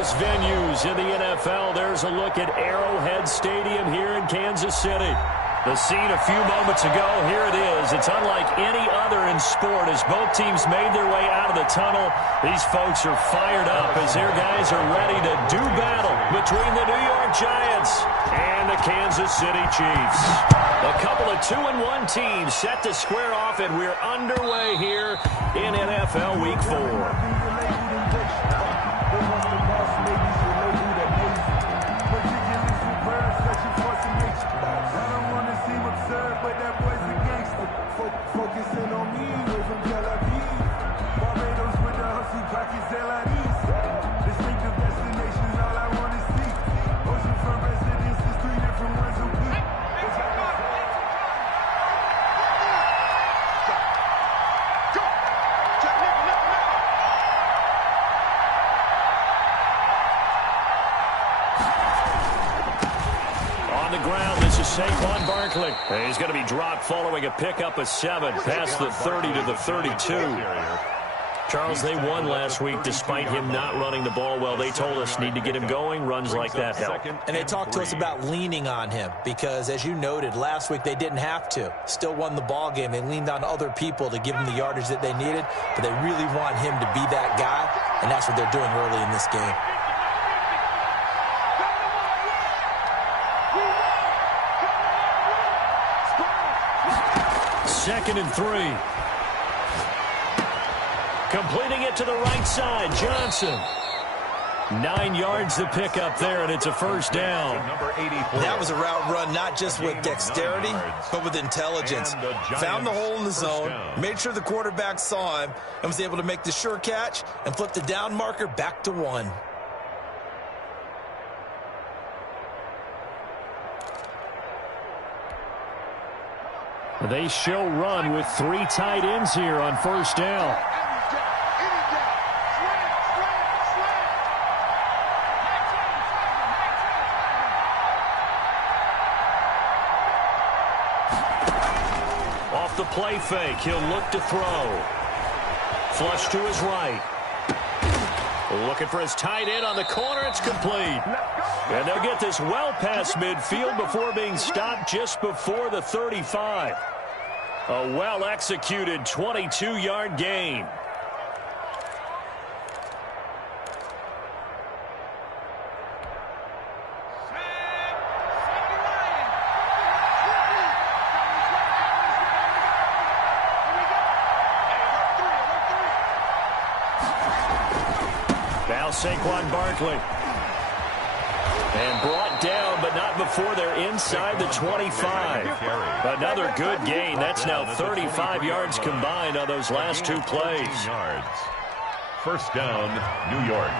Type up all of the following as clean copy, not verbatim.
famous venues in the NFL. There's a look at Arrowhead Stadium here in Kansas City. The scene a few moments ago, here it is. It's unlike any other in sport as both teams made their way out of the tunnel. These folks are fired up as their guys are ready to do battle between the New York Giants and the Kansas City Chiefs. A couple of 2-1 teams set to square off, and we're underway here in NFL Week 4. He's going to be dropped following a pickup of 7 past the 30 to the 32. Charles, they won last week despite him not running the ball well. They told us need to get him going. Runs like that help. And they talked to us about leaning on him because, as you noted, last week they didn't have to. Still won the ball game. They leaned on other people to give them the yardage that they needed, but they really want him to be that guy, and that's what they're doing early in this game. Second and 3. Completing it to the right side, Johnson. 9 yards to pick up there, and it's a first down. That was a route run not just with dexterity, but with intelligence. Found the hole in the zone, made sure the quarterback saw him, and was able to make the sure catch and flip the down marker back to 1. They show run with 3 tight ends here on first down. Off the play fake, he'll look to throw. Flush to his right. Looking for his tight end on the corner. It's complete. And they'll get this well past midfield before being stopped just before the 35. A well-executed 22-yard gain. Now Saquon Barkley. And brought down, but not before they're inside the 25. Another good gain. That's now 35 yards combined on those last 2 plays. First down, New York.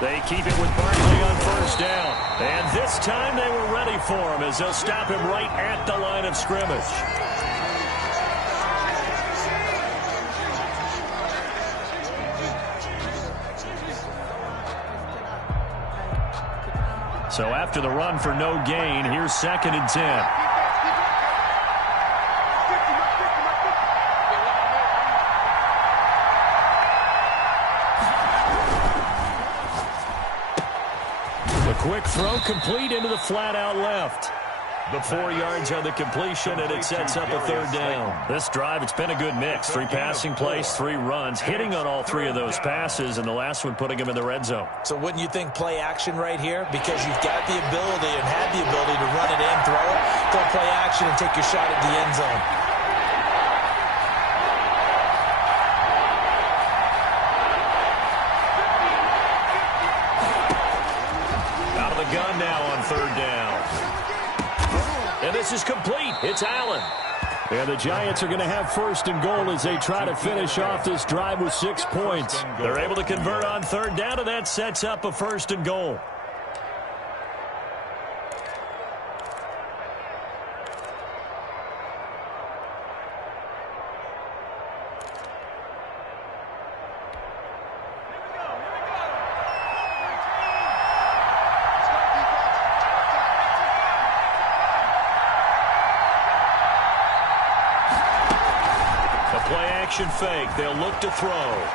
They keep it with Barkley on first down. And this time they were ready for him as they'll stop him right at the line of scrimmage. So after the run for no gain, here's 2nd and 10. Quick throw complete into the flat out left. The 4 yards on the completion, and it sets up a 3rd down. This drive, it's been a good mix. 3 passing plays, 3 runs, hitting on all 3 of those passes, and the last one putting him in the red zone. So wouldn't you think play action right here? Because you've got the ability and had the ability to run it in, throw it, go play action, and take your shot at the end zone. Gun now on 3rd down. And this is complete. It's Allen. And the Giants are going to have 1st and goal as they try to finish off this drive with 6 points. They're able to convert on 3rd down, and that sets up a 1st and goal. Play-action fake. They'll look to throw.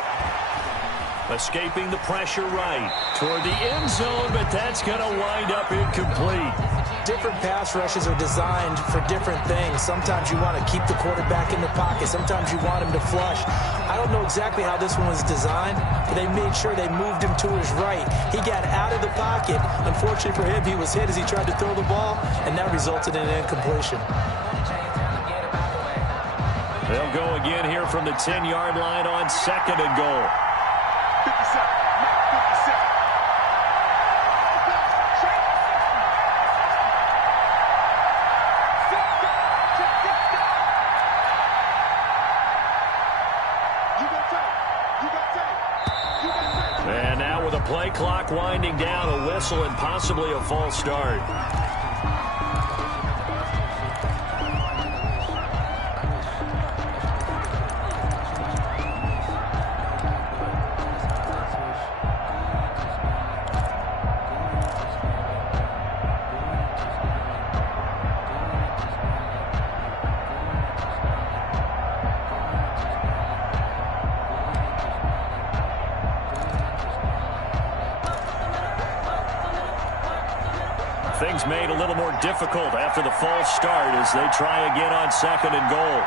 Escaping the pressure right toward the end zone, but that's going to wind up incomplete. Different pass rushes are designed for different things. Sometimes you want to keep the quarterback in the pocket. Sometimes you want him to flush. I don't know exactly how this one was designed, but they made sure they moved him to his right. He got out of the pocket. Unfortunately for him, he was hit as he tried to throw the ball, and that resulted in an incompletion. They'll go again here from the 10-yard line on 2nd and goal. 57. And now with a play clock winding down, a whistle and possibly a false start. Things made a little more difficult after the false start as they try again on 2nd and goal.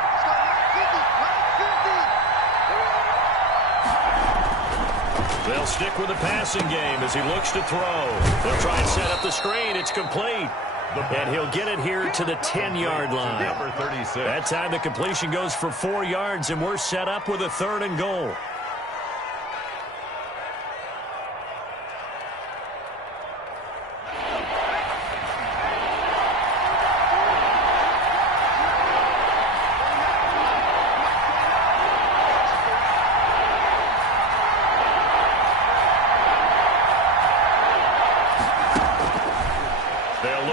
They'll stick with the passing game as he looks to throw. They'll try and set up the screen. It's complete. And he'll get it here to the 10-yard line. Number 36. That time the completion goes for 4 yards, and we're set up with a 3rd and goal.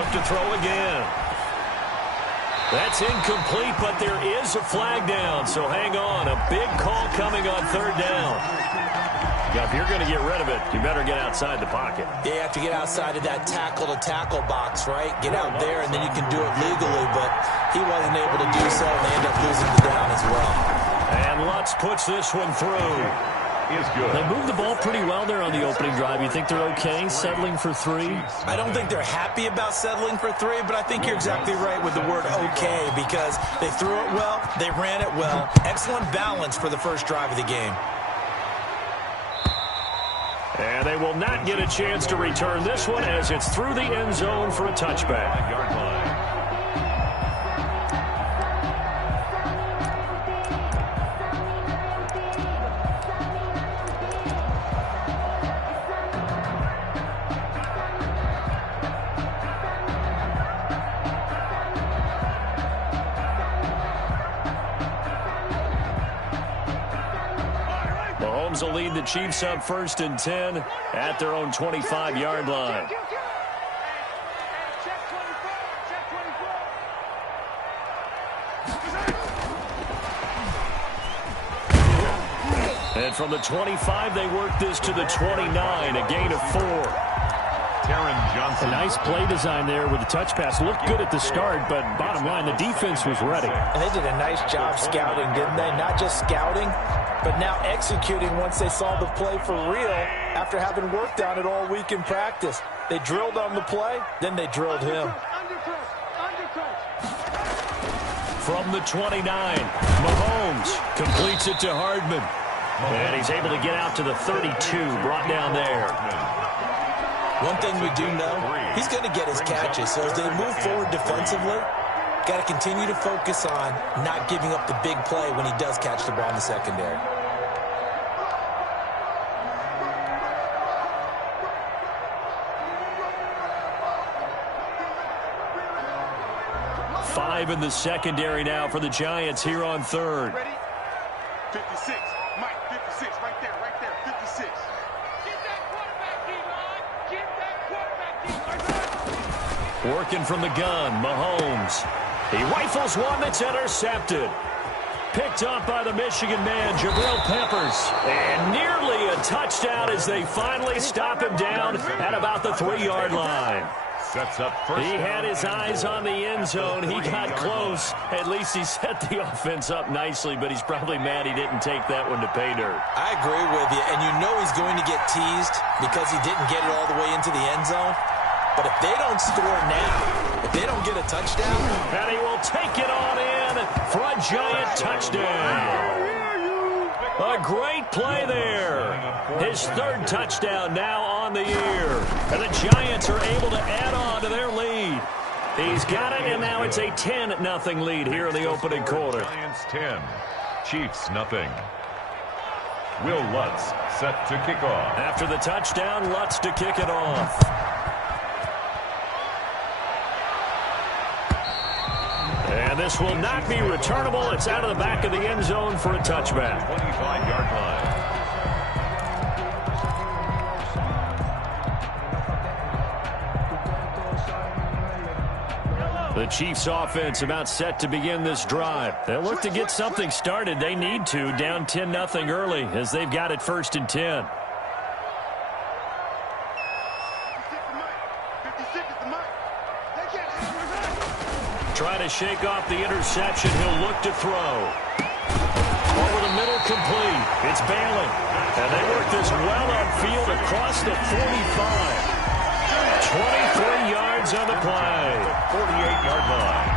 To throw again. That's incomplete, but there is a flag down, so hang on. A big call coming on 3rd down. Now, if you're going to get rid of it, you better get outside the pocket. Yeah, you have to get outside of that tackle-to-tackle box, right? Get out there, and then you can do it legally, but he wasn't able to do so, and they end up losing the down as well. And Lutz puts this one through. Is good. They moved the ball pretty well there on the opening drive. You think they're okay settling for 3? I don't think they're happy about settling for 3, but I think you're exactly right with the word okay because they threw it well, they ran it well. Excellent balance for the first drive of the game. And they will not get a chance to return this one as it's through the end zone for a touchback. 5-yard line. Mahomes will lead the Chiefs up 1st and 10 at their own 25-yard line. And from the 25, they work this to the 29, a gain of 4. Johnson. A nice play design there with the touch pass. Looked good at the start, but bottom line, the defense was ready. And they did a nice job scouting, didn't they? Not just scouting, but now executing once they saw the play for real after having worked on it all week in practice. They drilled on the play, then they drilled him. From the 29, Mahomes completes it to Hardman. And he's able to get out to the 32, brought down there. One thing we do know, he's going to get his catches. So as they move forward defensively, got to continue to focus on not giving up the big play when he does catch the ball in the secondary. Five in the secondary now for the Giants here on 3rd. Ready? 56. Mike, 56. Right there, 56. Working from the gun, Mahomes. He rifles one that's intercepted. Picked up by the Michigan man, Jabril Peppers. And nearly a touchdown as they finally stop him down at about the 3-yard line. Sets up first. He had his eyes on the end zone. He got close. At least he set the offense up nicely, but he's probably mad he didn't take that one to pay dirt. I agree with you, and you know he's going to get teased because he didn't get it all the way into the end zone. But if they don't score now, if they don't get a touchdown, and he will take it on in for a giant touchdown. A great play there. His third touchdown now on the year. And the Giants are able to add on to their lead. He's got it, and now it's a 10-0 lead here in the opening quarter. Giants 10, Chiefs nothing. Will Lutz set to kick off. After the touchdown, Lutz to kick it off. And this will not be returnable. It's out of the back of the end zone for a touchback. 25-yard line. The Chiefs offense about set to begin this drive. They'll look to get something started. They need to, down 10-0 early as they've got it 1st and 10. Trying to shake off the interception. He'll look to throw. Over the middle, complete. It's Bailey. And they work this well upfield across the 45. 23 yards on the play. 48-yard line.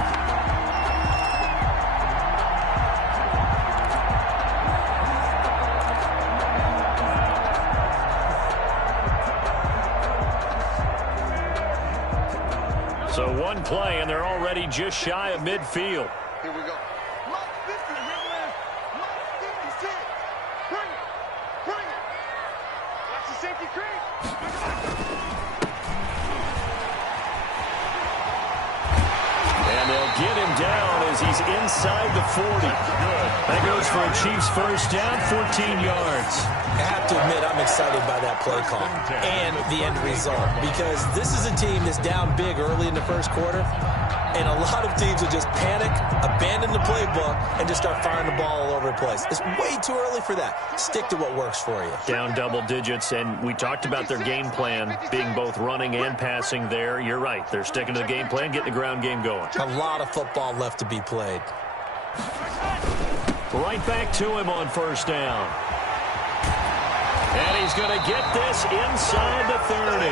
So one play, and they're already just shy of midfield. Here we go. Mark 50, Mark 56. Bring it. Bring it. Watch the safety creep. And they'll get him down as he's inside the 40. That goes for a Chiefs first down, 14 yards. I have to admit I'm excited by that play call and the end result because this is a team that's down big early in the first quarter, and a lot of teams will just panic, abandon the playbook, and just start firing the ball all over the place. It's way too early for that. Stick to what works for you. Down double digits, and we talked about their game plan being both running and passing there. You're right. They're sticking to the game plan, getting the ground game going. A lot of football left to be played. Right back to him on first down. And he's going to get this inside the 30.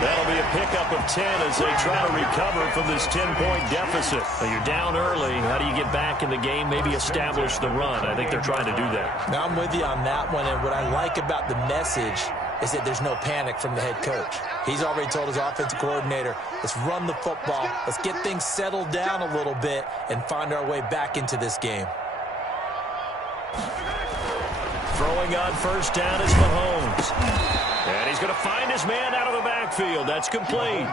That'll be a pickup of 10 as they try to recover from this 10-point deficit. Now you're down early. How do you get back in the game? Maybe establish the run. I think they're trying to do that. Now I'm with you on that one, and what I like about the message is that there's no panic from the head coach. He's already told his offensive coordinator, let's run the football, let's get things settled down a little bit and find our way back into this game. Throwing on first down is Mahomes. And he's going to find his man out of the backfield. That's complete.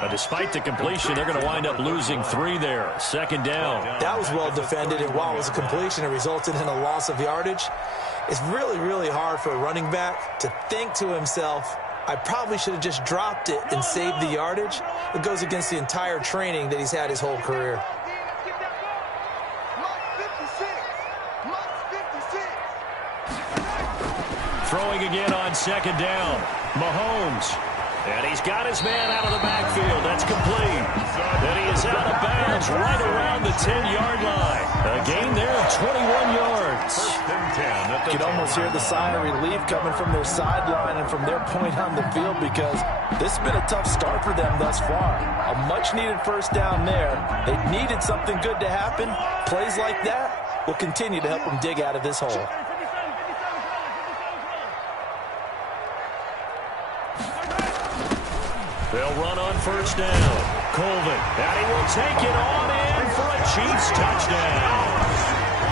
But despite the completion, they're going to wind up losing 3 there. Second down. That was well defended, and while it was a completion, it resulted in a loss of yardage. It's really, really hard for a running back to think to himself, I probably should have just dropped it and saved the yardage. It goes against the entire training that he's had his whole career. Throwing again on second down. Mahomes. And he's got his man out of the backfield. That's complete. And he is out of bounds right around the 10-yard line. A gain there of 21 yards. You can almost hear the sigh of relief coming from their sideline and from their point on the field because this has been a tough start for them thus far. A much-needed first down there. They needed something good to happen. Plays like that will continue to help them dig out of this hole. They'll run on first down. Colvin. And he will take it on in for a Chiefs touchdown.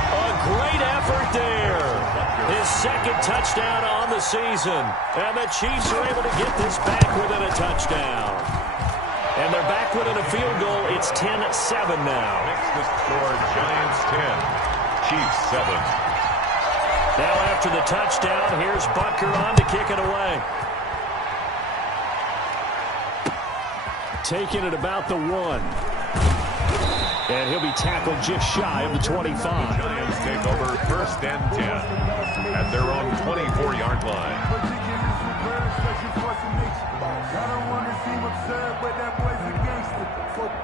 A great effort there. His second touchdown on the season. And the Chiefs are able to get this back within a touchdown. And they're back within a field goal. It's 10-7 now. Next to score, Giants 10, Chiefs 7. Now after the touchdown, here's Butker on to kick it away. Taking it about the 1. And he'll be tackled just shy of the 25. Giants take over first and 10 at their own 24-yard line.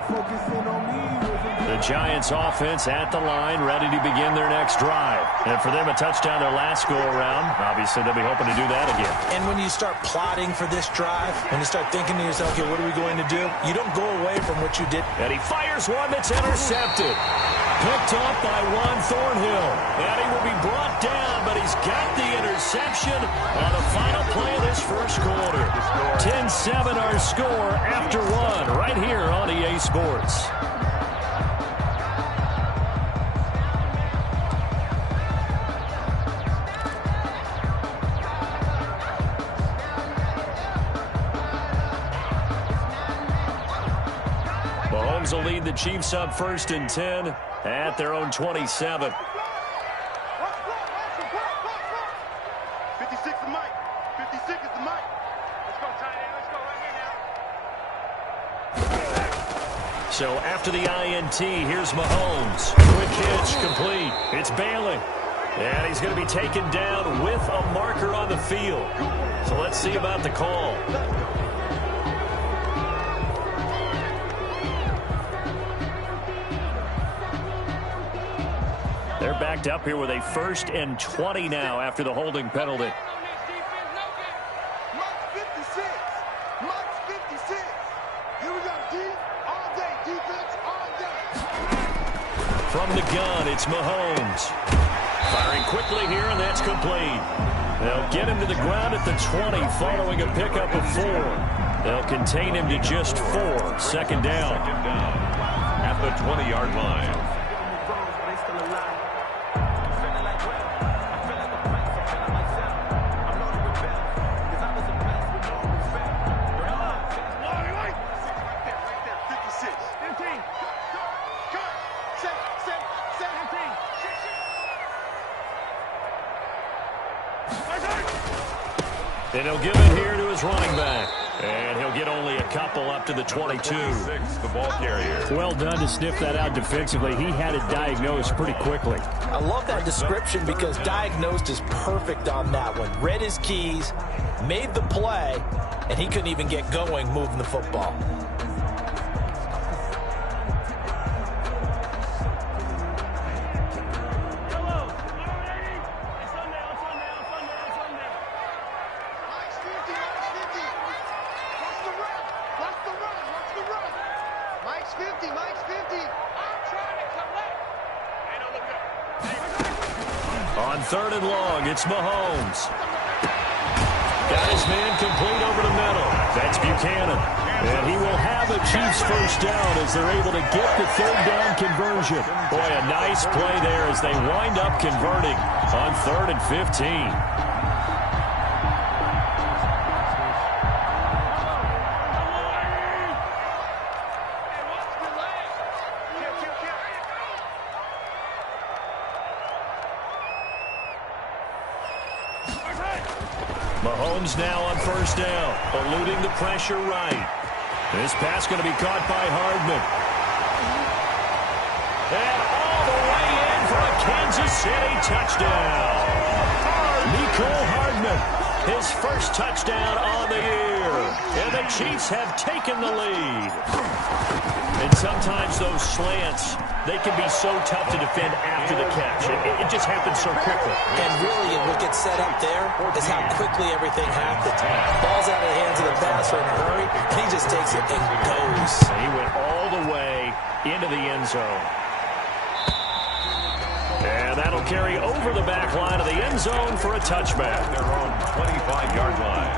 The Giants offense at the line, ready to begin their next drive. And for them, a touchdown their last go-around. Obviously, they'll be hoping to do that again. And when you start plotting for this drive, when you start thinking to yourself, okay, what are we going to do? You don't go away from what you did. And he fires one that's intercepted. Picked up by Juan Thornhill. And he will be brought down, but he's got the interception on the final play of this first quarter. 10-7 our score after one right here on EA Sports. Mahomes will lead the Chiefs up 1st and 10 at their own 27. 56 is Mike. 56 is the Mike. Let's go, tight end. Let's go right here now. So after the INT, here's Mahomes. Quick hitch, complete. It's Bailey. And he's going to be taken down with a marker on the field. So let's see about the call. They're backed up here with a 1st and 20 now after the holding penalty. Mike's 56. Mike's 56. Here we go, D. All day. Defense all day. From the gun, it's Mahomes. Firing quickly here, and that's complete. They'll get him to the ground at the 20 following a pickup of 4. They'll contain him to just 4. 2nd down. At the 20-yard line. And he'll give it here to his running back. And he'll get only a couple up to the 22. 26, the ball carrier. Well done to sniff that out defensively. He had it diagnosed pretty quickly. I love that description because diagnosed is perfect on that one. Read his keys, made the play, and he couldn't even get going moving the football. On 3rd and long, it's Mahomes. Got his man complete over the middle. That's Buchanan. And he will have a Chiefs 1st down as they're able to get the 3rd down conversion. Boy, a nice play there as they wind up converting on 3rd and 15. Mahomes now on 1st down, eluding the pressure right. This pass going to be caught by Hardman. And all the way in for a Kansas City touchdown. Nicole Hardman, his 1st touchdown on the year. And the Chiefs have taken the lead. And sometimes those slants, they can be so tough to defend after the catch. It just happens so quickly. And really, what gets set up there is how quickly everything happens. Ball's out of the hands of the passer in a hurry, and he just takes it and goes. And he went all the way into the end zone. And that'll carry over the back line of the end zone for a touchback. Their own 25-yard line.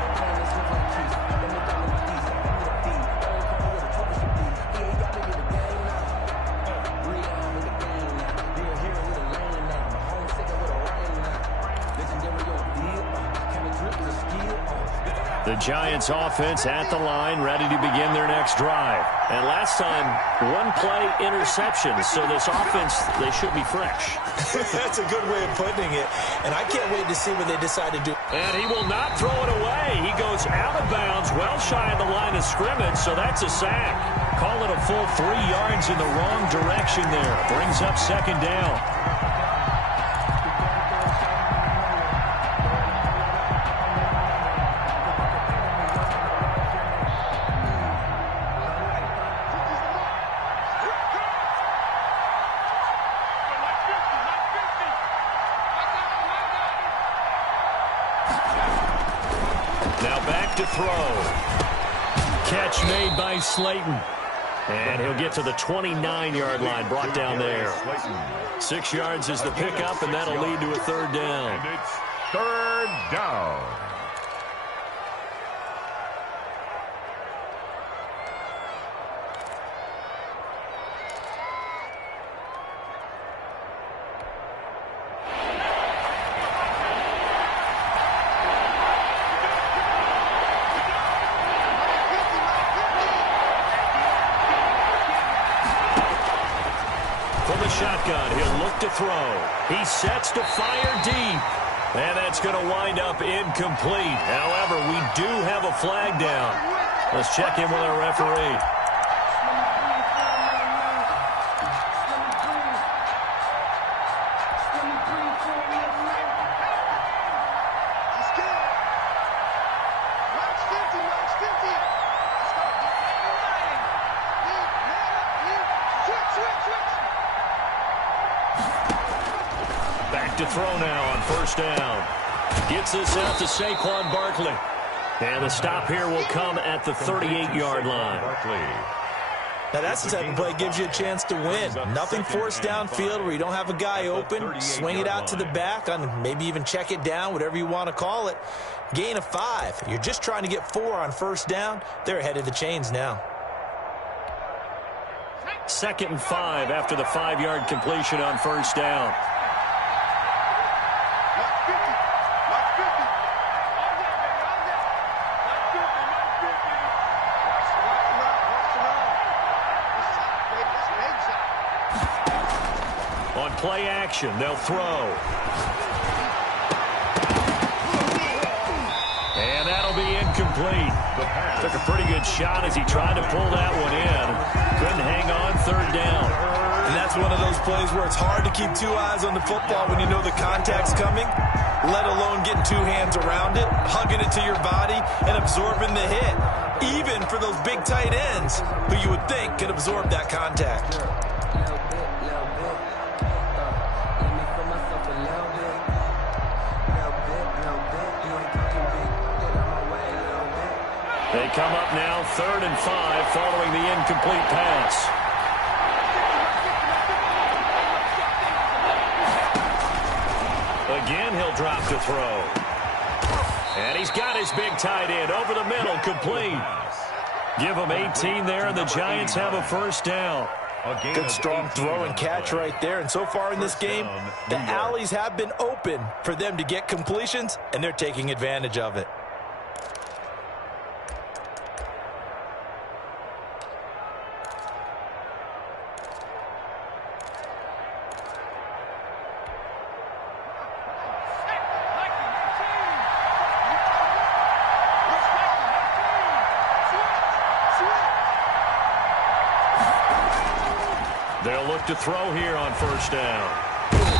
The Giants offense at the line, ready to begin their next drive. And last time, 1 play interception. So this offense, they should be fresh. That's a good way of putting it. And I can't wait to see what they decide to do. And he will not throw it away. He goes out of bounds, well shy of the line of scrimmage, so that's a sack. Call it a full 3 yards in the wrong direction there. Brings up 2nd down. Darius Slayton. And he'll get to the 29-yard line, brought down there. 6 yards is the pickup, and that'll lead to a third down. And it's third down. Shotgun, he'll look to throw. He sets to fire deep. And that's going to wind up incomplete. However, we do have a flag down. Let's check in with our referee. To throw now on first down. Gets this out to Saquon Barkley. And the stop here will come at the 38-yard line. Now that's the type of play that gives you a chance to win. Nothing forced downfield where you don't have a guy open. Swing it out to the back, on maybe even check it down, whatever you want to call it. Gain of 5. You're just trying to get 4 on first down. They're ahead of the chains now. 2nd and 5 after the 5-yard completion on first down. Play action. They'll throw. And that'll be incomplete. Took a pretty good shot as he tried to pull that one in. Couldn't hang on, third down. And that's one of those plays where it's hard to keep 2 eyes on the football when you know the contact's coming, let alone getting 2 hands around it, hugging it to your body, and absorbing the hit. Even for those big tight ends who you would think could absorb that contact. They come up now 3rd and 5 following the incomplete pass. Again, he'll drop to throw. And he's got his big tight end over the middle, complete. Give him 18 there, and the Giants have a first down. Good strong throw and catch right there. And so far in this game, the alleys have been open for them to get completions, and they're taking advantage of it. They'll look to throw here on first down.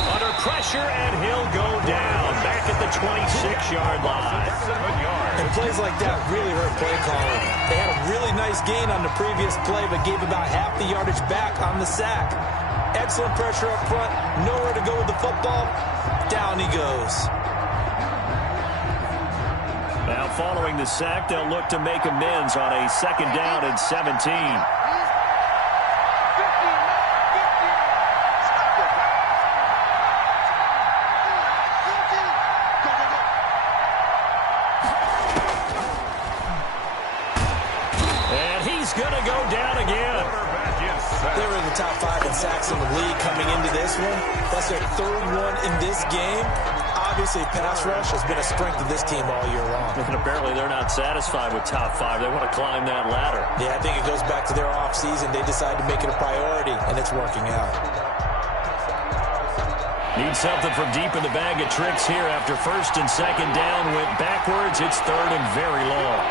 Under pressure, and he'll go down back at the 26-yard line. And plays like that really hurt play calling. They had a really nice gain on the previous play, but gave about half the yardage back on the sack. Excellent pressure up front, nowhere to go with the football. Down he goes. Now following the sack, they'll look to make amends on a 2nd down and 17. They were in the top 5 in sacks in the league coming into this one. That's their 3rd one in this game. Obviously, pass rush has been a strength of this team all year long. And apparently they're not satisfied with top 5. They want to climb that ladder. Yeah, I think it goes back to their offseason. They decided to make it a priority, and it's working out. Need something from deep in the bag of tricks here after 1st and 2nd down. Went backwards. It's 3rd and very long.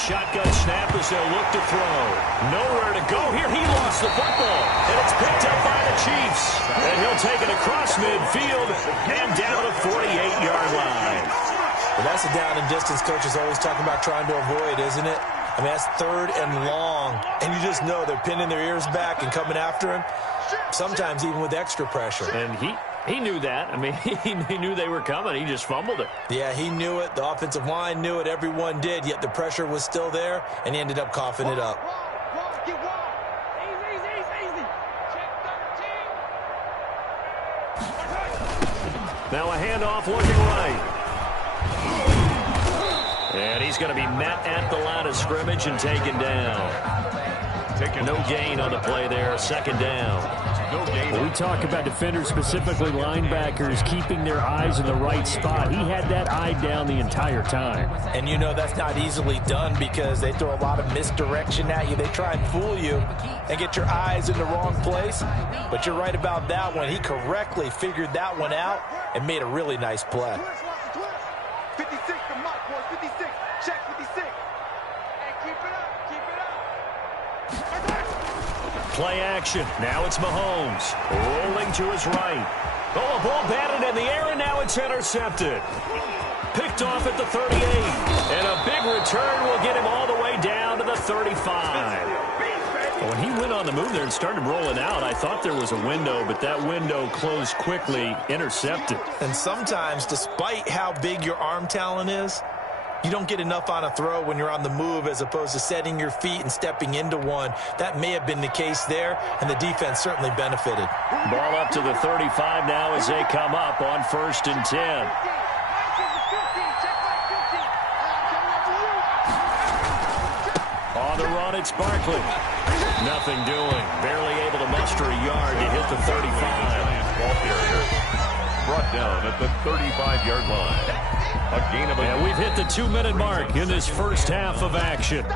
Shotgun snap as they'll look to throw. Nowhere to go here. He lost the football. And it's picked up by the Chiefs. And he'll take it across midfield and down the 48-yard line. Well, that's a down and distance coach is always talking about trying to avoid, isn't it? I mean, that's 3rd and long, and you just know they're pinning their ears back and coming after him, sometimes even with extra pressure. And he knew that. I mean, he knew they were coming. He just fumbled it. Yeah, he knew it. The offensive line knew it. Everyone did, yet the pressure was still there, and he ended up coughing it up. Now a handoff looking right. And he's going to be met at the line of scrimmage and taken down. No gain on the play there. 2nd down. When we talk about defenders, specifically linebackers, keeping their eyes in the right spot. He had that eye down the entire time. And you know that's not easily done because they throw a lot of misdirection at you. They try and fool you and get your eyes in the wrong place. But you're right about that one. He correctly figured that one out and made a really nice play. 56 to Mike, boys. 56. Check 56. Hey, keep it up. Keep it up. Play action. Now it's Mahomes. Rolling to his right. Oh, a ball batted in the air, and now it's intercepted. Picked off at the 38. And a big return will get him all the way down to the 35. When he went on the move there and started rolling out, I thought there was a window, but that window closed quickly, intercepted. And sometimes, despite how big your arm talent is, you don't get enough on a throw when you're on the move as opposed to setting your feet and stepping into one. That may have been the case there, and the defense certainly benefited. Ball up to the 35 now as they come up on 1st and 10. On the run, it's Barkley. Nothing doing. Barely able to muster a yard to hit the 35. Ball carrier brought down at the 35-yard line. A gain of and we've hit the 2-minute mark in this first half of action.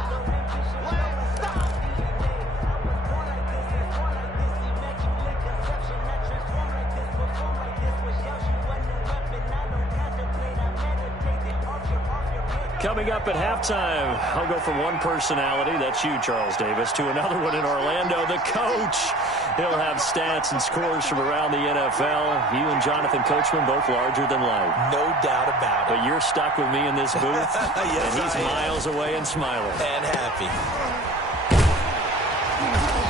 Coming up at halftime, I'll go from one personality, that's you, Charles Davis, to another one in Orlando, the coach. He'll have stats and scores from around the NFL. You and Jonathan Coachman, both larger than life. No doubt about it. But you're stuck with me in this booth, yes, and he's miles away and smiling. And happy.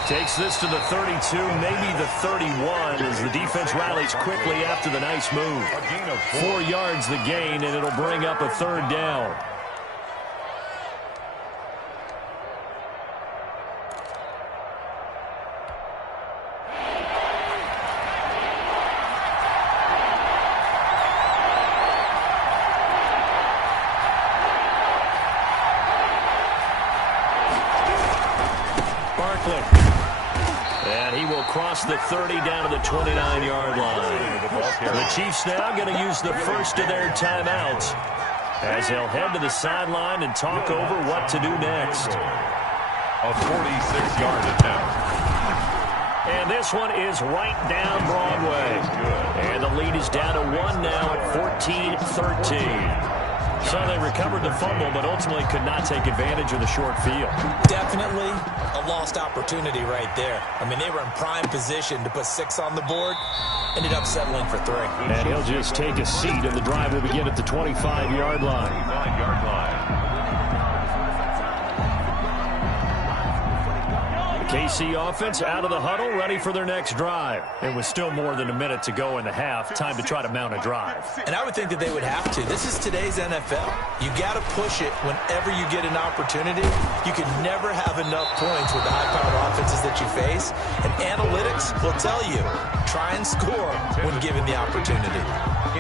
Takes this to the 32, maybe the 31, as the defense rallies quickly after the nice move. 4 yards the gain, and it'll bring up a 3rd down. And he will cross the 30 down to the 29-yard line. The Chiefs now going to use the first of their timeouts as they'll head to the sideline and talk over what to do next. A 46-yard attempt. And this one is right down Broadway. And the lead is down to 1 now at 14-13. So they recovered the fumble, but ultimately could not take advantage of the short field. Definitely a lost opportunity right there. I mean, they were in prime position to put 6 on the board. Ended up settling for 3. And he'll just take a seat, and the drive will begin at the 25-yard line. 25-yard line. KC offense out of the huddle, ready for their next drive. It was still more than a minute to go in the half. Time to try to mount a drive. And I would think that they would have to. This is today's NFL. You got to push it whenever you get an opportunity. You can never have enough points with the high-powered offenses that you face. And analytics will tell you, try and score when given the opportunity.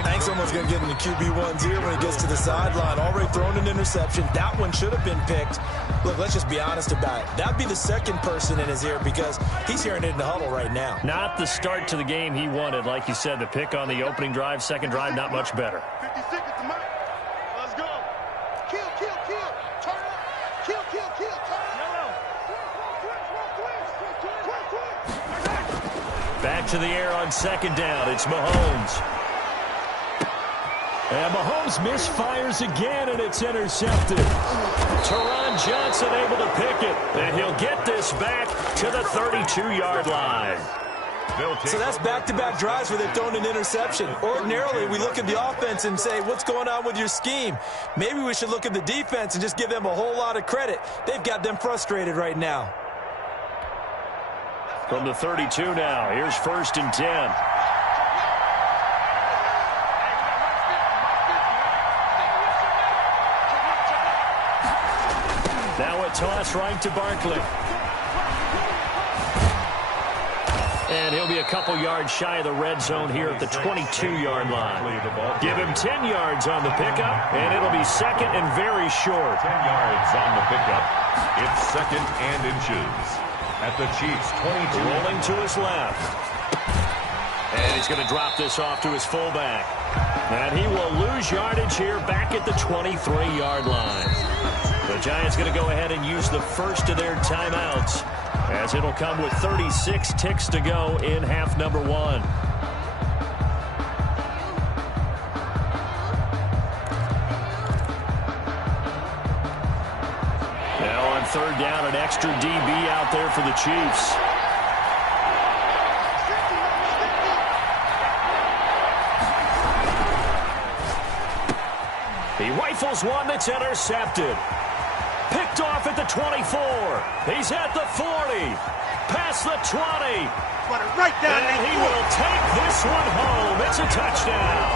Hank's almost going to get in the QB1's ear when he gets to the sideline. Already thrown an interception. That one should have been picked. Look, let's just be honest about it. That'd be the second person in his ear because he's hearing it in the huddle right now. Not the start to the game he wanted. Like you said, the pick on the opening drive, second drive, not much better. 50 seconds to Mike. Let's go. Kill, kill, kill. Turn up. Kill, kill, kill. Turn up. Back to the air on second down. It's Mahomes. And Mahomes misfires again, and it's intercepted. Teron Johnson able to pick it, and he'll get this back to the 32-yard line. So that's back-to-back drives where they've thrown an interception. Ordinarily, we look at the offense and say, what's going on with your scheme? Maybe we should look at the defense and just give them a whole lot of credit. They've got them frustrated right now. From the 32 now, here's 1st and 10. Now a toss right to Barkley. And he'll be a couple yards shy of the red zone here at the 22-yard line. Give him 10 yards on the pickup, and it'll be 2nd and very short. 10 yards on the pickup. It's 2nd and inches at the Chiefs' 22. Rolling to his left. And he's going to drop this off to his fullback. And he will lose yardage here back at the 23-yard line. The Giants going to go ahead and use the first of their timeouts, as it'll come with 36 ticks to go in half number 1. Now on 3rd down, an extra DB out there for the Chiefs. He rifles one that's intercepted. Picked off at the 24. He's at the 40. Past the 20. Right down and he will take this one home. It's a touchdown.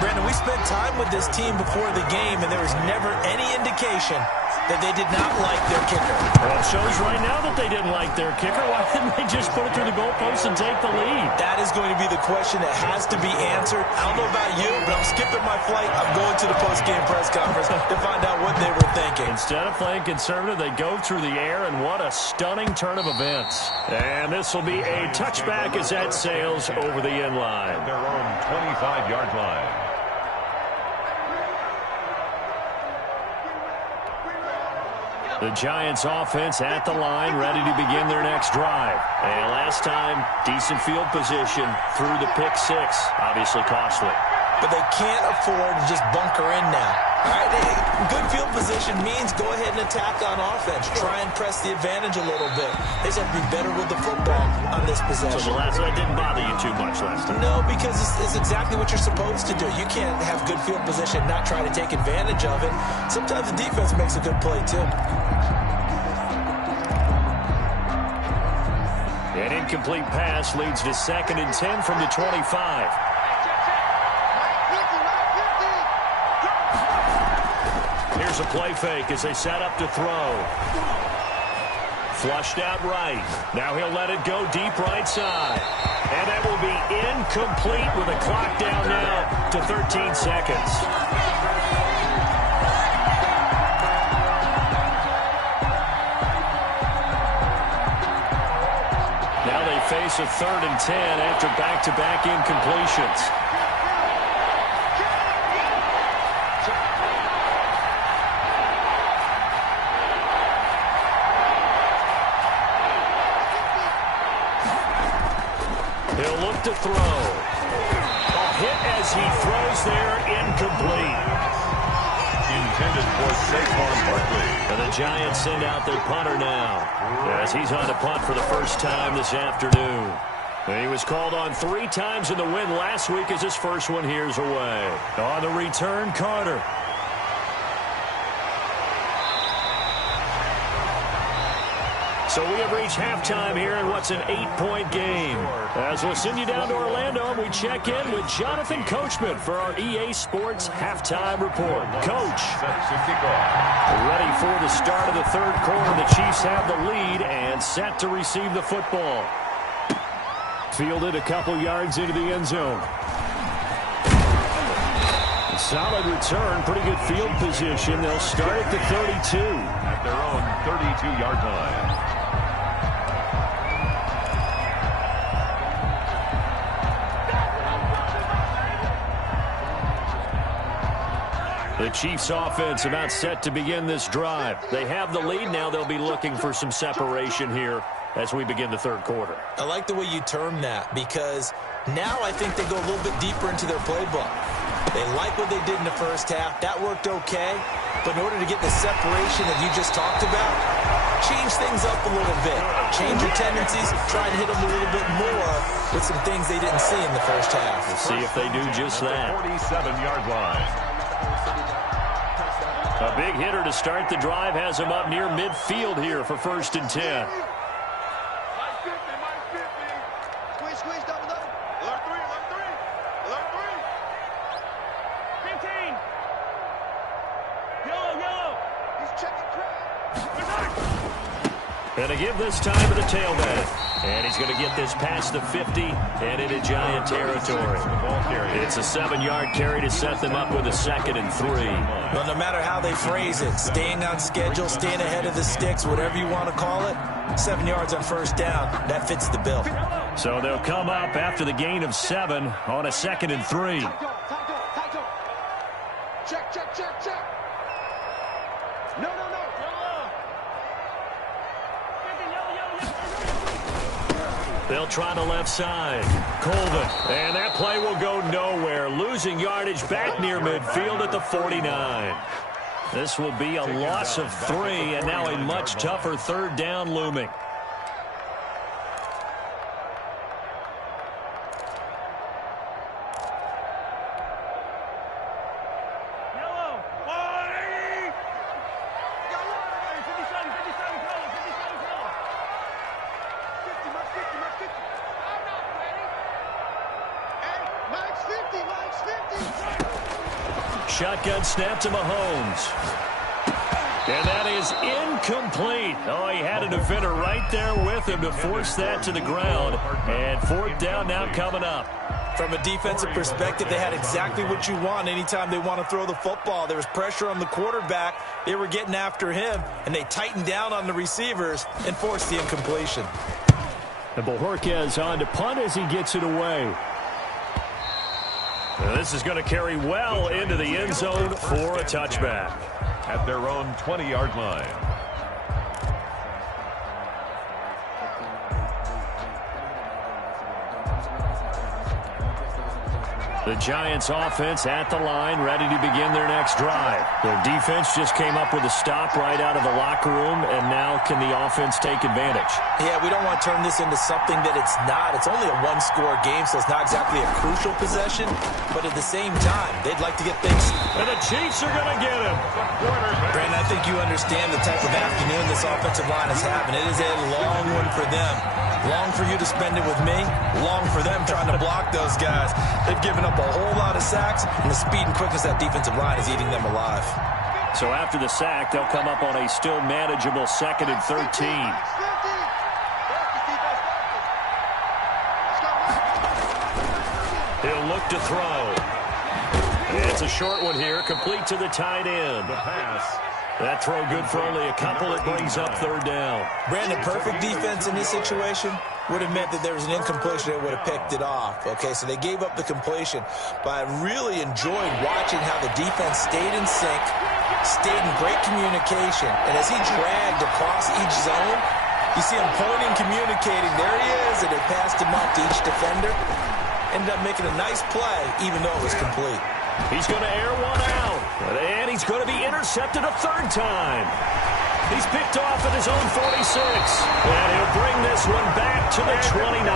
Brandon, we spent time with this team before the game, and there was never any indication that they did not like their kicker. Well, it shows right now that they didn't like their kicker. Why didn't they just put it through the goalpost and take the lead? That is going to be the question that has to be answered. I don't know about you, but I'm skipping my flight. I'm going to the post-game press conference to find out what they were thinking. Instead of playing conservative, they go through the air, and what a stunning turn of events. And this will be a touchback as that sails over the end line. Their own 25-yard line. The Giants offense at the line, ready to begin their next drive. And last time, decent field position through the pick 6. Obviously costly. But they can't afford to just bunker in now. All right, good field position means go ahead and attack on offense. Try and press the advantage a little bit. They just have to be better with the football on this possession. So the last one didn't bother you too much last time? No, because it's exactly what you're supposed to do. You can't have good field position and not try to take advantage of it. Sometimes the defense makes a good play, too. An incomplete pass leads to 2nd and 10 from the 25. Here's a play fake as they set up to throw. Flushed out right. Now he'll let it go deep right side. And that will be incomplete with a clock down now to 13 seconds. Now they face a 3rd and 10 after back-to-back incompletions. He'll look to throw. A hit as he throws there, incomplete. Intended for Saquon Barkley. And the Giants send out their punter now, as he's on to punt for the first time this afternoon. And he was called on 3 times in the win last week as his first one here's away. On the return, Carter. So we have reached halftime here in what's an 8-point game. As we'll send you down to Orlando, we check in with Jonathan Coachman for our EA Sports Halftime Report. Coach, ready for the start of the 3rd quarter. The Chiefs have the lead and set to receive the football. Fielded a couple yards into the end zone. Solid return, pretty good field position. They'll start at the 32. At their own 32-yard line. The Chiefs offense about set to begin this drive. They have the lead now. They'll be looking for some separation here as we begin the 3rd quarter. I like the way you term that, because now I think they go a little bit deeper into their playbook. They like what they did in the first half. That worked okay. But in order to get the separation that you just talked about, change things up a little bit. Change your tendencies, try to hit them a little bit more with some things they didn't see in the first half. We'll see if they do just that. 47-yard line. A big hitter to start the drive has him up near midfield here for 1st and 10. Squeeze, double. Alert three. 15. Yellow. He's checking crowd. And to give this time to the tailback. And he's going to get this past the 50 and into Giant territory. It's a 7-yard carry to set them up with a 2nd and 3. Well, no matter how they phrase it, staying on schedule, staying ahead of the sticks, whatever you want to call it, 7 yards on 1st down, that fits the bill. So they'll come up after the gain of 7 on a 2nd and 3. Tight go. Check. No. They'll try the left side. Colvin. And that play will go nowhere. Losing yardage back near midfield at the 49. This will be a loss of 3, and now a much tougher 3rd down looming. Shotgun snap to Mahomes. And that is incomplete. Oh, he had a defender right there with him to force that to the ground. And 4th down now coming up. From a defensive perspective, they had exactly what you want anytime they want to throw the football. There was pressure on the quarterback. They were getting after him, and they tightened down on the receivers and forced the incompletion. And Bojorquez on to punt as he gets it away. This is going to carry well into the end zone for a touchback. At their own 20-yard line. The Giants offense at the line, ready to begin their next drive. Their defense just came up with a stop right out of the locker room, and now can the offense take advantage? Yeah, we don't want to turn this into something that it's not. It's only a one-score game, so it's not exactly a crucial possession. But at the same time, they'd like to get things. And the Chiefs are going to get him. Brandon, I think you understand the type of afternoon this offensive line is having. It is a long one for them. Long for you to spend it with me. Long for them trying to block those guys. They've given up a whole lot of sacks, and the speed and quickness of that defensive line is eating them alive. So after the sack, they'll come up on a still manageable 2nd and 13. He'll look to throw. It's a short one here, complete to the tight end. The pass. That throw good for only a couple. It brings up 3rd down. Brandon, perfect defense in this situation would have meant that there was an incompletion that would have picked it off. Okay, so they gave up the completion, but I really enjoyed watching how the defense stayed in sync, stayed in great communication, and as he dragged across each zone, you see him pointing, communicating. There he is, and they passed him off to each defender. Ended up making a nice play, even though it was complete. He's going to air one out, and he's going to be intercepted a 3rd time. He's picked off at his own 46, and he'll bring this one back to the 29.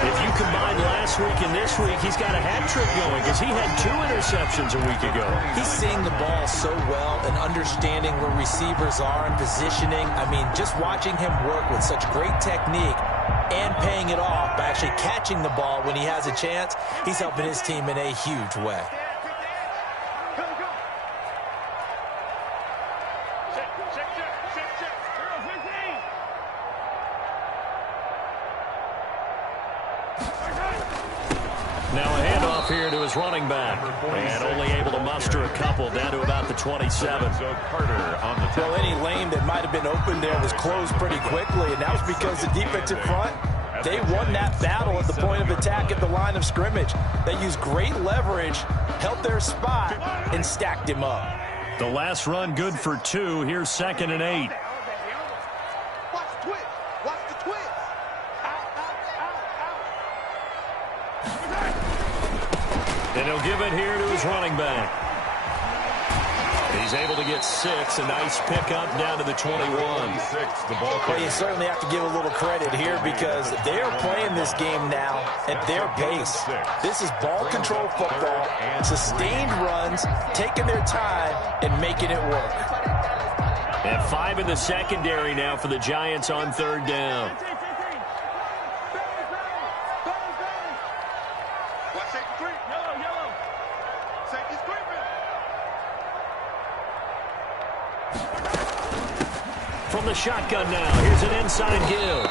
If you combine last week and this week, he's got a hat trick going because he had 2 interceptions a week ago. He's seeing the ball so well and understanding where receivers are and positioning. I mean, just watching him work with such great technique and paying it off by actually catching the ball when he has a chance, he's helping his team in a huge way. Now a handoff here to his running back. And only able to muster a couple down to about the 27. Well, any lane that might have been open there was closed pretty quickly, and that was because the defensive front, they won that battle at the point of attack at the line of scrimmage. They used great leverage, held their spot, and stacked him up. The last run good for 2. Here's 2nd and 8. Watch the twist. Watch the twist. And he'll give it here to his running back. He's able to get 6. A nice pickup down to the 21. Well, you certainly have to give a little credit here because they are playing this game now at their pace. This is ball control football, sustained runs, taking their time, and making it work. And 5 in the secondary now for the Giants on 3rd down. From the shotgun now, here's an inside give.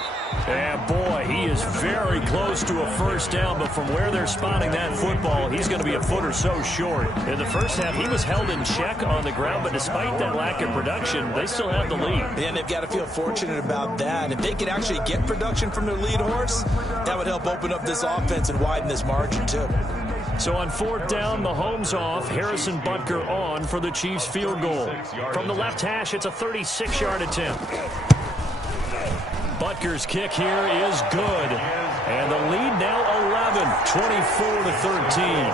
And boy, he is very close to a 1st down, but from where they're spotting that football, he's going to be a foot or so short. In the first half, he was held in check on the ground, but despite that lack of production, they still have the lead. And they've got to feel fortunate about that. If they could actually get production from their lead horse, that would help open up this offense and widen this margin too. So on 4th down, Mahomes off, Harrison Butker on for the Chiefs field goal. From the left hash, it's a 36-yard attempt. Butker's kick here is good. And the lead now 11, 24-13.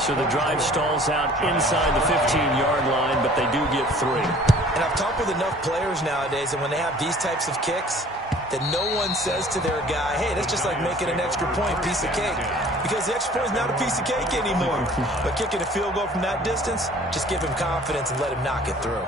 So the drive stalls out inside the 15-yard line, but they do get 3. And I've talked with enough players nowadays, and when they have these types of kicks, that no one says to their guy, hey, that's just like making an extra point, piece of cake. Because the extra point is not a piece of cake anymore. But kicking a field goal from that distance, just give him confidence and let him knock it through.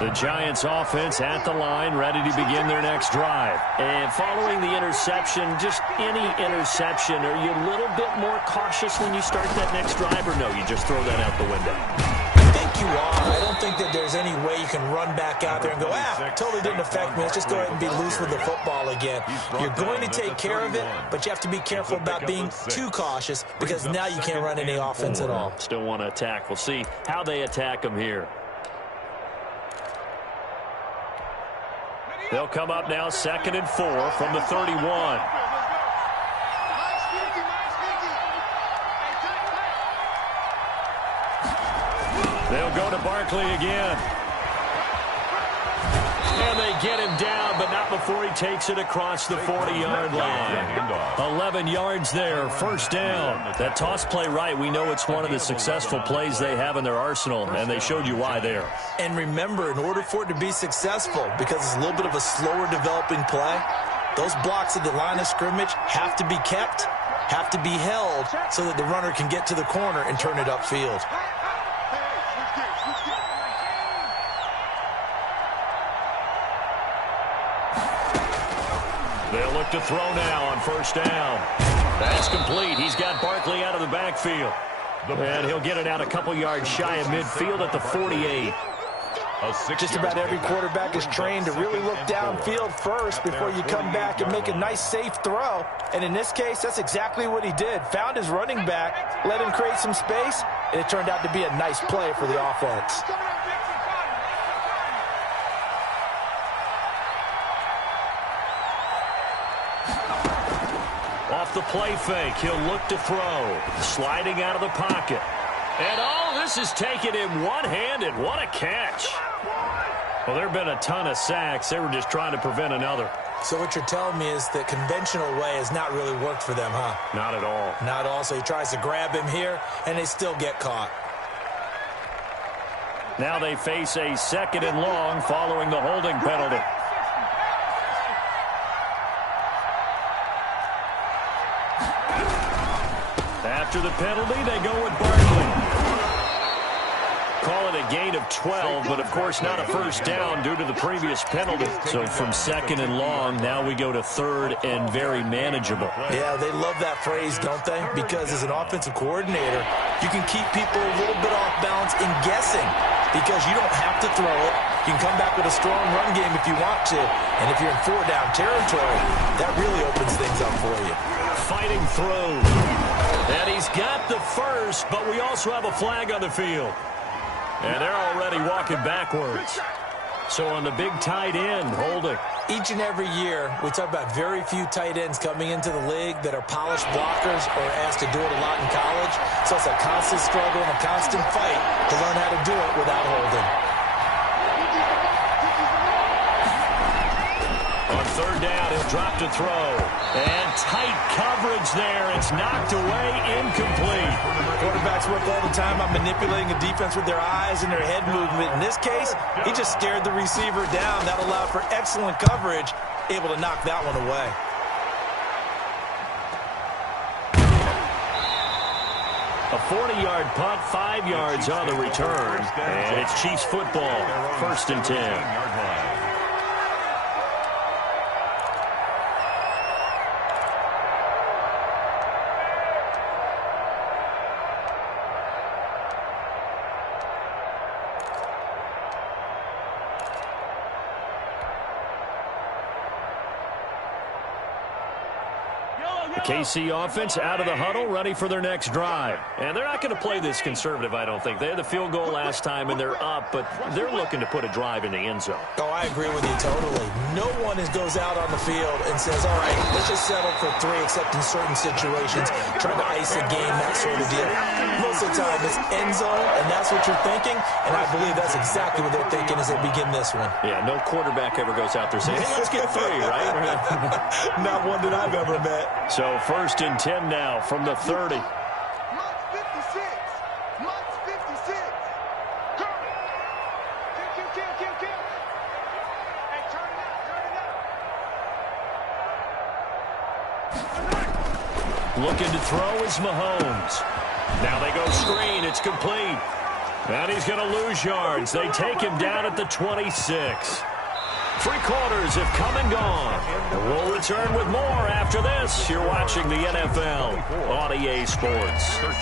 The Giants offense at the line, ready to begin their next drive. And following the interception, just any interception, are you a little bit more cautious when you start that next drive, or no, you just throw that out the window? I think you are. I don't think that there's any way you can run back out there and go, totally didn't affect me. Let's just go ahead and be loose with the football again. You're going to take care of it, but you have to be careful about being too cautious because now you can't run any offense at all. Still want to attack. We'll see how they attack them here. They'll come up now 2nd and 4 from the 31. They'll go to Barkley again. And they get him down, but not before he takes it across the 40-yard line. 11 yards there, 1st down. That toss play right, we know it's one of the successful plays they have in their arsenal, and they showed you why there. And remember, in order for it to be successful, because it's a little bit of a slower developing play, those blocks at the line of scrimmage have to be kept, have to be held, so that the runner can get to the corner and turn it upfield. They'll look to throw now on 1st down. That's complete. He's got Barkley out of the backfield. And he'll get it out a couple yards shy of midfield at the 48. Just about every quarterback is trained to really look downfield first before you come back and make a nice, safe throw. And in this case, that's exactly what he did. Found his running back, let him create some space, and it turned out to be a nice play for the offense. Off the play fake, he'll look to throw. Sliding out of the pocket. And this is taking him one-handed. What a catch. Well, there have been a ton of sacks. They were just trying to prevent another. So what you're telling me is that conventional way has not really worked for them, huh? Not at all. Not at all. So he tries to grab him here, and they still get caught. Now they face a 2nd and long following the holding penalty. After the penalty, they go with Barkley. Call it a gain of 12, but of course not a 1st down due to the previous penalty. So from 2nd and long, now we go to 3rd and very manageable. Yeah, they love that phrase, don't they? Because as an offensive coordinator, you can keep people a little bit off balance in guessing because you don't have to throw it. You can come back with a strong run game if you want to. And if you're in 4-down territory, that really opens things up for you. Fighting through. And he's got the 1st, but we also have a flag on the field. And they're already walking backwards. So on the big tight end, holding. Each and every year, we talk about very few tight ends coming into the league that are polished blockers or asked to do it a lot in college. So it's a constant struggle and a constant fight to learn how to do it without holding. On 3rd down, he'll drop to throw. And tight coverage there. It's knocked away, incomplete. Quarterbacks work all the time on manipulating the defense with their eyes and their head movement. In this case, he just stared the receiver down. That allowed for excellent coverage, able to knock that one away. A 40-yard punt, 5 yards on the return. And it's Chiefs football, 1st and 10. KC offense out of the huddle, ready for their next drive. And they're not going to play this conservative, I don't think. They had the field goal last time, and they're up, but they're looking to put a drive in the end zone. Oh, I agree with you totally. No one goes out on the field and says, all right, let's just settle for 3, except in certain situations, trying to ice a game, that sort of deal. Most of the time, it's end zone, and that's what you're thinking, and I believe that's exactly what they're thinking as they begin this one. Yeah, no quarterback ever goes out there saying, hey, let's get 3, right? Not one that I've ever met. So 1st and 10 now from the 30. Mark 56. Mark 56. Curry. Kill. Hey, turn it up. Looking to throw is Mahomes. Now they go screen. It's complete. And he's going to lose yards. They take him down at the 26. 3 quarters have come and gone. We'll return with more after this. You're watching the NFL on EA Sports. 13.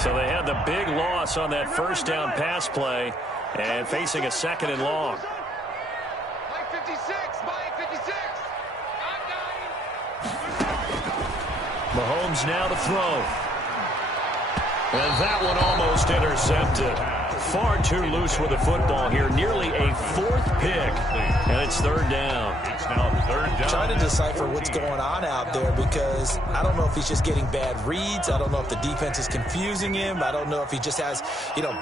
So they had the big loss on that 1st down pass play and facing a 2nd and long. Mike 56. Mike 56. Mahomes now to throw. And that one almost intercepted. Far too loose with the football here. Nearly a 4th pick. And it's 3rd down. It's now 3rd down. Trying to decipher what's going on out there because I don't know if he's just getting bad reads. I don't know if the defense is confusing him. I don't know if he just has,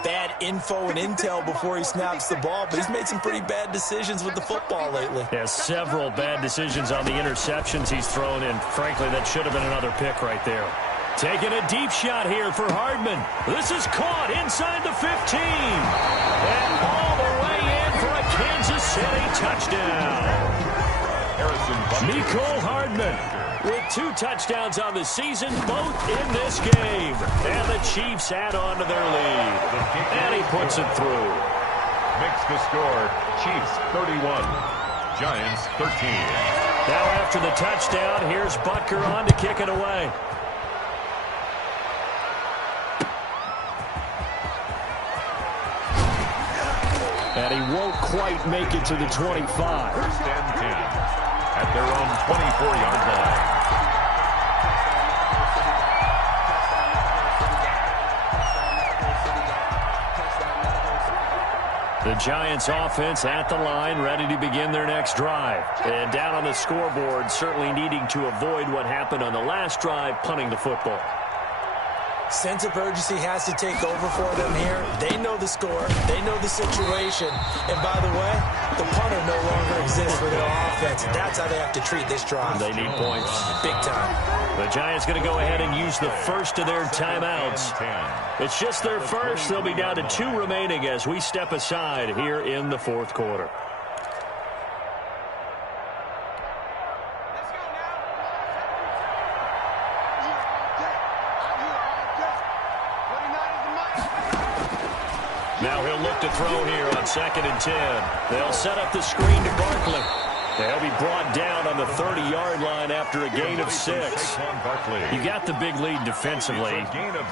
bad info and intel before he snaps the ball. But he's made some pretty bad decisions with the football lately. Yeah, several bad decisions on the interceptions he's thrown in. Frankly, that should have been another pick right there. Taking a deep shot here for Hardman. This is caught inside the 15. And all the way in for a Kansas City touchdown. Mecole Hardman with 2 touchdowns on the season, both in this game. And the Chiefs add on to their lead. And he puts it through. Makes the score, Chiefs 31, Giants 13. Now after the touchdown, here's Butker on to kick it away. And he won't quite make it to the 25. 1st and 10 at their own 24-yard line. The Giants offense at the line, ready to begin their next drive. And down on the scoreboard, certainly needing to avoid what happened on the last drive, punting the football. Sense of urgency has to take over for them here. They know the score. They know the situation. And by the way, the punter no longer exists for their offense. That's how they have to treat this drive. They need points. Big time. The Giants going to go ahead and use the first of their timeouts. It's just their first. They'll be down to 2 remaining as we step aside here in the 4th quarter. Now he'll look to throw here on 2nd and 10. They'll set up the screen to Barkley. They'll be brought down on the 30-yard line after a gain of 6. You got the big lead defensively.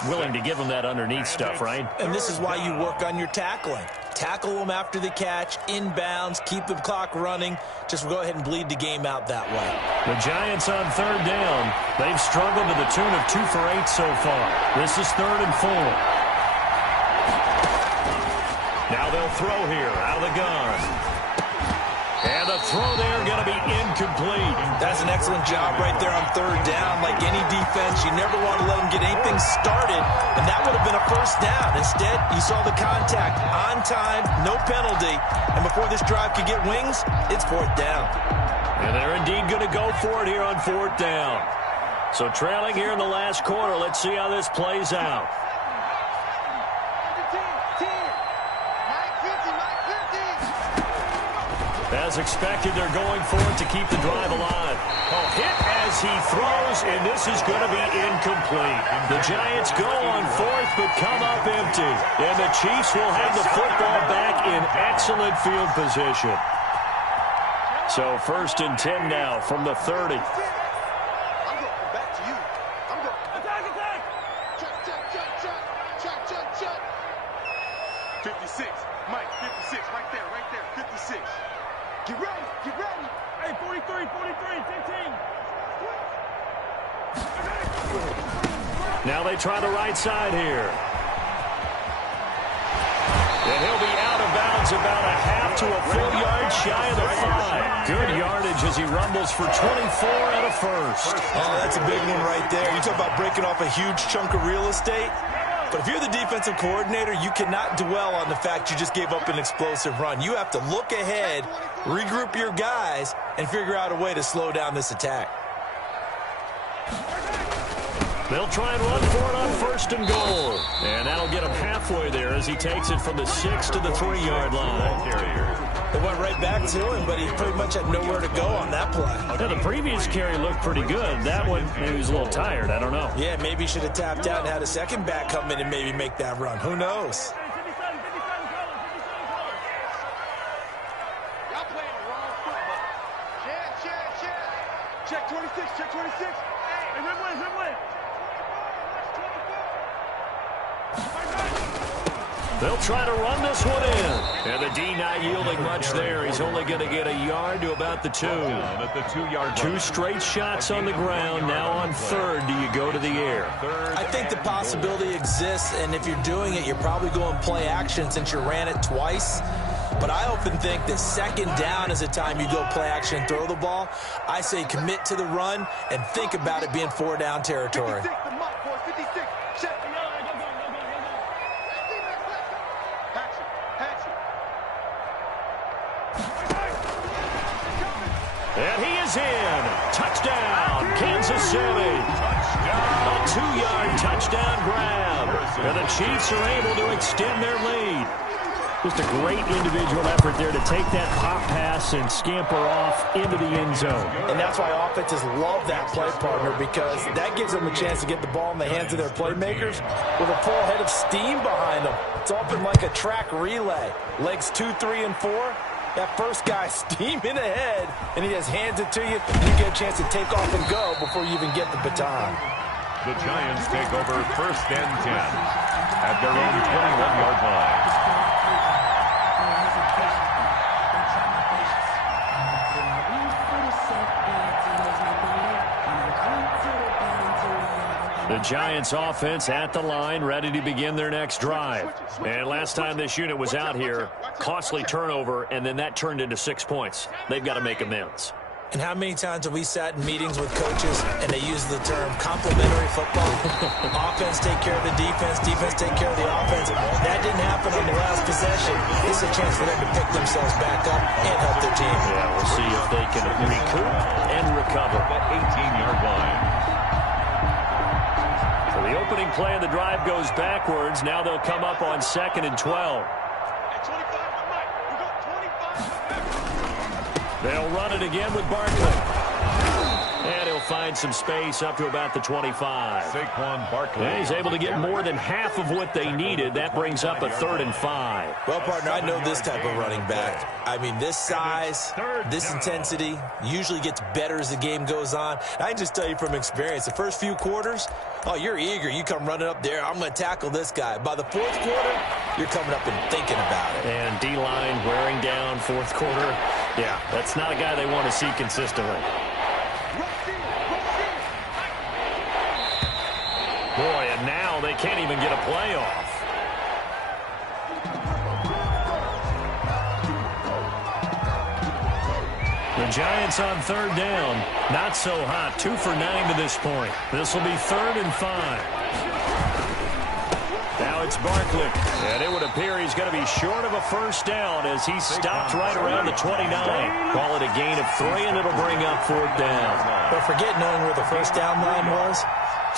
Willing to give them that underneath stuff, right? And this is why you work on your tackling. Tackle them after the catch, inbounds, keep the clock running. Just go ahead and bleed the game out that way. The Giants on 3rd down. They've struggled to the tune of 2 for 8 so far. This is 3rd and 4. Now they'll throw here out of the gun. And the throw there going to be incomplete. That's an an excellent job right there on third down. Like any defense, you never want to let them get anything started, and that would have been a first down. Instead, you saw the contact on time, no penalty, and before this drive could get wings, it's fourth down. And they're indeed going to go for it here on fourth down. So trailing here in the last quarter, let's see how this plays out. As expected, they're going for it to keep the drive alive. Hit as he throws, and this is going to be incomplete. The Giants go on fourth, but come up empty. And the Chiefs will have the football back in excellent field position. So 1st and 10 now from the 30. I'm going back to you. I'm going. Attack! Check. 56. Mike, 56. Right there. 56. Get ready. Hey, 43, 15. Now they try the right side here. And he'll be out of bounds about a half to a full yard shy of the 5. Good yardage as he rumbles for 24 and a first. Oh, that's a big one right there. You talk about breaking off a huge chunk of real estate. But if you're the defensive coordinator, you cannot dwell on the fact you just gave up an explosive run. You have to look ahead, regroup your guys, and figure out a way to slow down this attack. They'll try and run for it on 1st and goal. And that'll get him halfway there as he takes it from the 6 to the 3-yard line. They went right back to him, but he pretty much had nowhere to go on that play. Yeah, the previous carry looked pretty good. That one, maybe he was a little tired. I don't know. Yeah, maybe he should have tapped out and had a second back come in and maybe make that run. Who knows? Y'all playing the wrong football. Check 26. Hey, Red. They'll try to run this one in. And the D not yielding much there. He's only going to get a yard to about the 2. At the 2-yard line. 2 straight shots on the ground. Now on 3rd, do you go to the air? I think the possibility exists, and if you're doing it, you're probably going play action since you ran it twice. But I often think that 2nd down is the time you go play action and throw the ball. I say commit to the run and think about it being 4-down territory. 56, the mark, boys. 56. Check. And he is in. Touchdown, Kansas City. A 2-yard touchdown grab. And the Chiefs are able to extend their lead. Just a great individual effort there to take that pop pass and scamper off into the end zone. And that's why offenses love that play, partner, because that gives them a chance to get the ball in the hands of their playmakers with a full head of steam behind them. It's often like a track relay. Legs 2, 3, and 4. That first guy steaming ahead, and he just hands it to you, and you get a chance to take off and go before you even get the baton. The Giants take over 1st and 10 at their own 21-yard line. The Giants offense at the line, ready to begin their next drive. And last time this unit was out here, costly turnover, and then that turned into 6 points. They've got to make amends. And how many times have we sat in meetings with coaches and they use the term complementary football? Offense take care of the defense, defense take care of the offense. That didn't happen on the last possession. This is a chance for them to pick themselves back up and help their team. Yeah, we'll see if they can recoup and recover. That 18-yard line. So the opening play of the drive goes backwards. Now they'll come up on 2nd and 12. They'll run it again with Barkley. And he'll find some space up to about the 25. Saquon Barkley. And he's able to get more than half of what they needed. That brings up a 3rd and 5. Well, partner, I know this type of running back. I mean, this size, this intensity usually gets better as the game goes on. I can just tell you from experience, the first few quarters, oh, you're eager. You come running up there. I'm going to tackle this guy. By the 4th quarter, you're coming up and thinking about it. And D-line wearing down 4th quarter. Yeah, that's not a guy they want to see consistently. Boy, and now they can't even get a play off. The Giants on third down. Not so hot. 2 for 9 to this point. This will be 3rd and 5. Now it's Barkley. And it would appear he's going to be short of a first down as he stopped right around the 29. Call it a gain of 3, and it'll bring up 4th down. But forget knowing where the first down line was.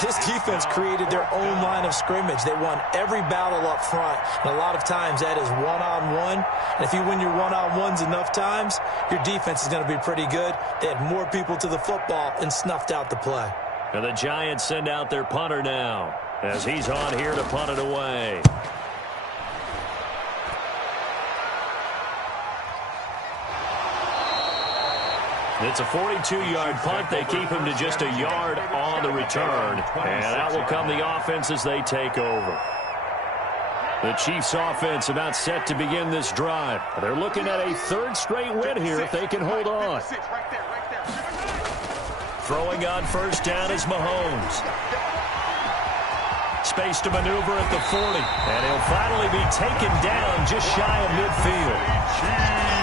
This defense created their own line of scrimmage. They won every battle up front, and a lot of times that is one-on-one. And if you win your one-on-ones enough times, your defense is going to be pretty good. They had more people to the football and snuffed out the play. And the Giants send out their punter now as he's on here to punt it away. It's a 42-yard punt. They keep him to just a yard on the return. And out will come the offense as they take over. The Chiefs offense about set to begin this drive. They're looking at a 3rd straight win here if they can hold on. Throwing on first down is Mahomes. Space to maneuver at the 40. And he'll finally be taken down just shy of midfield.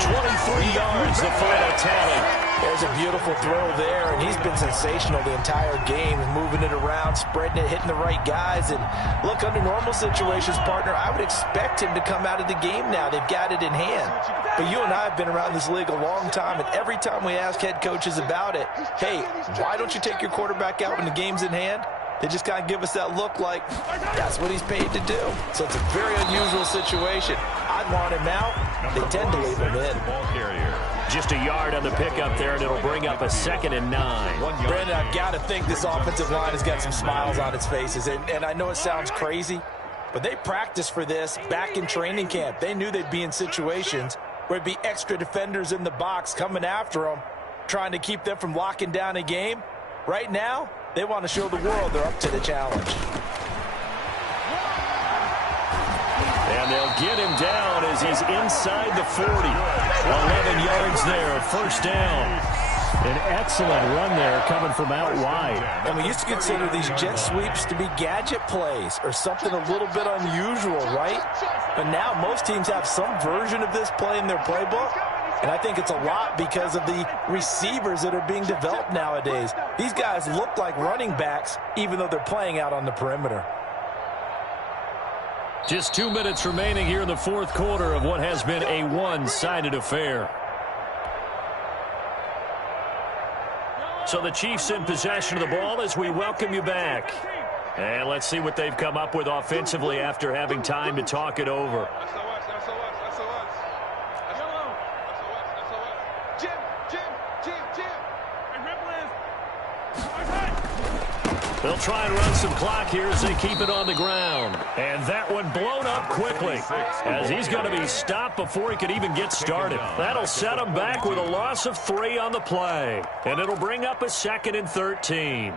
23 yards, the final tally. There's a beautiful throw there, and he's been sensational the entire game, moving it around, spreading it, hitting the right guys. And look, under normal situations, partner, I would expect him to come out of the game now. They've got it in hand. But you and I have been around this league a long time, and every time we ask head coaches about it, hey, why don't you take your quarterback out when the game's in hand? They just kind of give us that look like that's what he's paid to do. So it's a very unusual situation. I'd want him out. They tend to leave him in. Just a yard on the pickup there, and it'll bring up a 2nd and 9. Brandon, I've got to think this offensive line has got some smiles on its faces. And I know it sounds crazy, but they practiced for this back in training camp. They knew they'd be in situations where it'd be extra defenders in the box coming after them, trying to keep them from locking down a game. Right now, they want to show the world they're up to the challenge. And they'll get him down as he's inside the 40. 11 yards there, 1st down. An excellent run there coming from out wide. And we used to consider these jet sweeps to be gadget plays or something a little bit unusual, right? But now most teams have some version of this play in their playbook. And I think it's a lot because of the receivers that are being developed nowadays. These guys look like running backs, even though they're playing out on the perimeter. Just 2 minutes remaining here in the 4th quarter of what has been a one-sided affair. So the Chiefs in possession of the ball as we welcome you back. And let's see what they've come up with offensively after having time to talk it over. They'll try and run some clock here as they keep it on the ground. And that one blown up quickly as he's going to be stopped before he could even get started. That'll set him back with a loss of 3 on the play. And it'll bring up a 2nd and 13.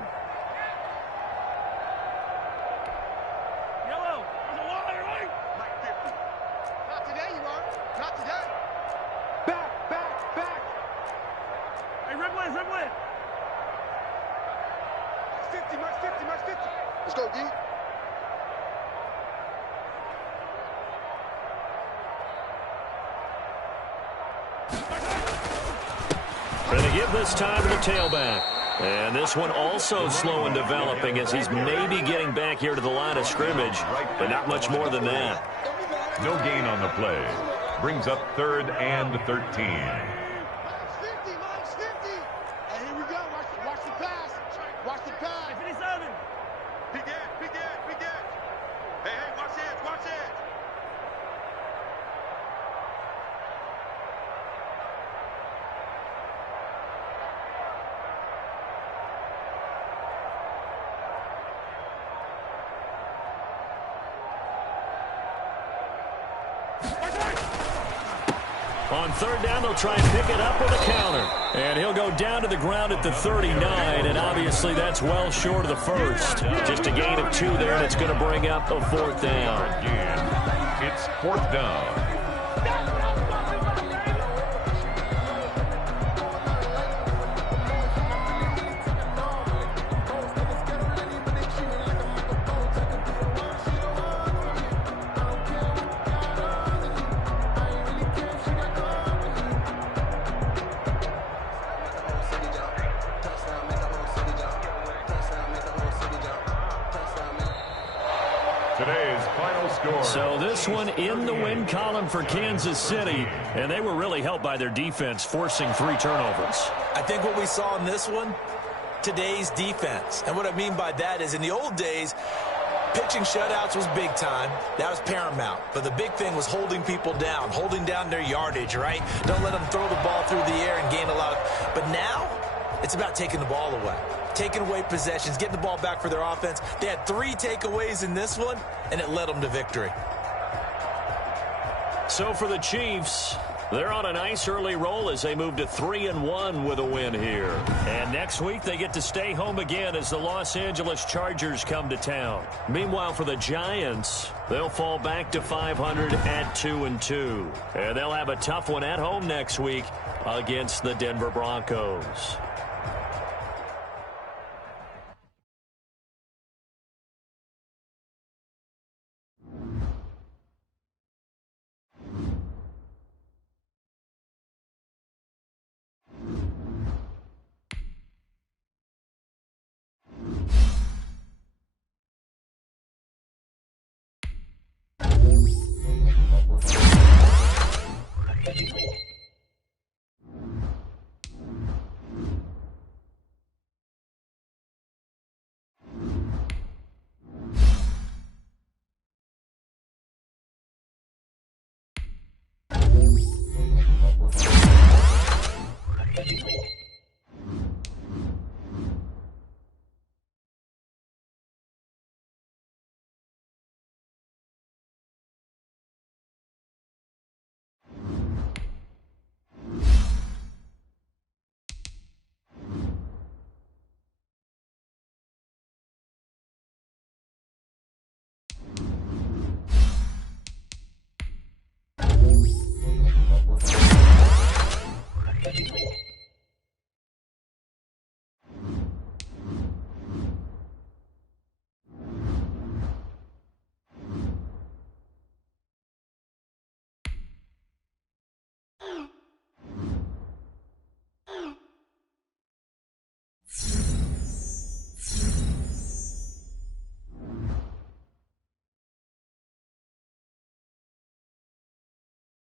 Let's go, D. Going to give this time to the tailback. And this one also slow in developing as he's maybe getting back here to the line of scrimmage, but not much more than that. No gain on the play. Brings up 3rd and 13. On 3rd down, they'll try and pick it up with a counter. And he'll go down to the ground at the 39, and obviously that's well short of the 1st. Just a gain of 2 there, and it's going to bring up a 4th down. Again, it's 4th down. Today's final score. So this one in the win column for Kansas City, and they were really helped by their defense, forcing 3 turnovers. I think what we saw in this one, today's defense. And what I mean by that is in the old days, pitching shutouts was big time. That was paramount. But the big thing was holding people down, holding down their yardage, right? Don't let them throw the ball through the air and gain a lot of... But now, it's about taking the ball away. Taking away possessions, getting the ball back for their offense. They had 3 takeaways in this one, and it led them to victory. So for the Chiefs, they're on a nice early roll as they move to 3-1 with a win here. And next week, they get to stay home again as the Los Angeles Chargers come to town. Meanwhile, for the Giants, they'll fall back to 500 at 2-2. And they'll have a tough one at home next week against the Denver Broncos.